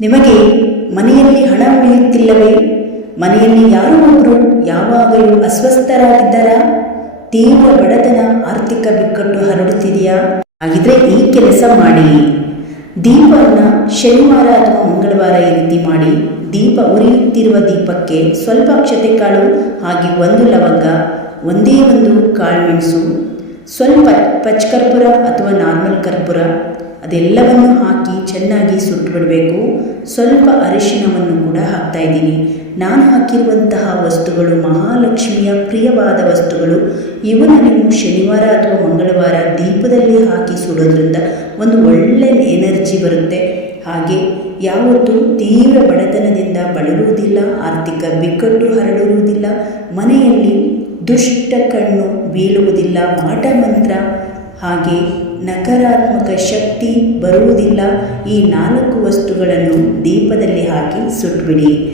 ನಿಮಗೆ ಮನೆಯಲ್ಲಿ ಹಣ ಉಳಿಯುತ್ತಿಲ್ಲವೇ? ಮನೆಯಲ್ಲಿ ಯಾರೋ ಒಬ್ಬರು ಯಾವಾಗಲೂ ಅಸ್ವಸ್ಥರಾಗಿದ್ದಾರಾ? ತೀವ್ರ ಬಡತನ, ಆರ್ಥಿಕ ಬಿಕ್ಕಟ್ಟು ಹರಡುತ್ತಿದೆಯಾ? ಹಾಗಿದ್ರೆ ಈ ಕೆಲಸ ಮಾಡಿ. ದೀಪವನ್ನು ಶನಿವಾರ ಅಥವಾ ಮಂಗಳವಾರ ಈ ರೀತಿ ಮಾಡಿ. ದೀಪ ಉರಿಯುತ್ತಿರುವ ದೀಪಕ್ಕೆ ಸ್ವಲ್ಪ ಅಕ್ಷತೆ ಕಾಳು, ಹಾಗೆ ಒಂದು ಲವಂಗ, ಒಂದೇ ಒಂದು ಕಾಳುಮೆಣಸು ಸ್ವಲ್ಪ ಪಚ್, ಕರ್ಪೂರ ಅಥವಾ ನಾರ್ಮಲ್ ಕರ್ಪೂರ, ಅದೆಲ್ಲವನ್ನು ಹಾಕಿ ಚೆನ್ನಾಗಿ ಸುಟ್ಟುಬಿಡಬೇಕು ಸ್ವಲ್ಪ ಅರಿಶಿಣವನ್ನು ಕೂಡ ಹಾಕ್ತಾ ಇದ್ದೀನಿ. ನಾನು ಹಾಕಿರುವಂತಹ ವಸ್ತುಗಳು ಮಹಾಲಕ್ಷ್ಮಿಯ ಪ್ರಿಯವಾದ ವಸ್ತುಗಳು. ಇವನ್ನು ನೀವು ಶನಿವಾರ ಅಥವಾ ಮಂಗಳವಾರ ದೀಪದಲ್ಲಿ ಹಾಕಿ ಸುಡೋದ್ರಿಂದ ಒಂದು ಒಳ್ಳೆಯ ಎನರ್ಜಿ ಬರುತ್ತೆ. ಹಾಗೆ ಯಾವತ್ತೂ ತೀವ್ರ ಬಡತನದಿಂದ ಬಳಲುವುದಿಲ್ಲ, ಆರ್ಥಿಕ ಬಿಕ್ಕಟ್ಟು ಹರಡುವುದಿಲ್ಲ, ಮನೆಯಲ್ಲಿ ದುಷ್ಟ ಕಣ್ಣು ಬೀಳುವುದಿಲ್ಲ, ಮಾಟ ಮಂತ್ರ ಹಾಗೆ ನಕಾರಾತ್ಮಕ ಶಕ್ತಿ ಬರುವುದಿಲ್ಲ. ಈ ನಾಲ್ಕು ವಸ್ತುಗಳನ್ನು ದೀಪದಲ್ಲಿ ಹಾಕಿ ಸುಟ್ಬಿಡಿ.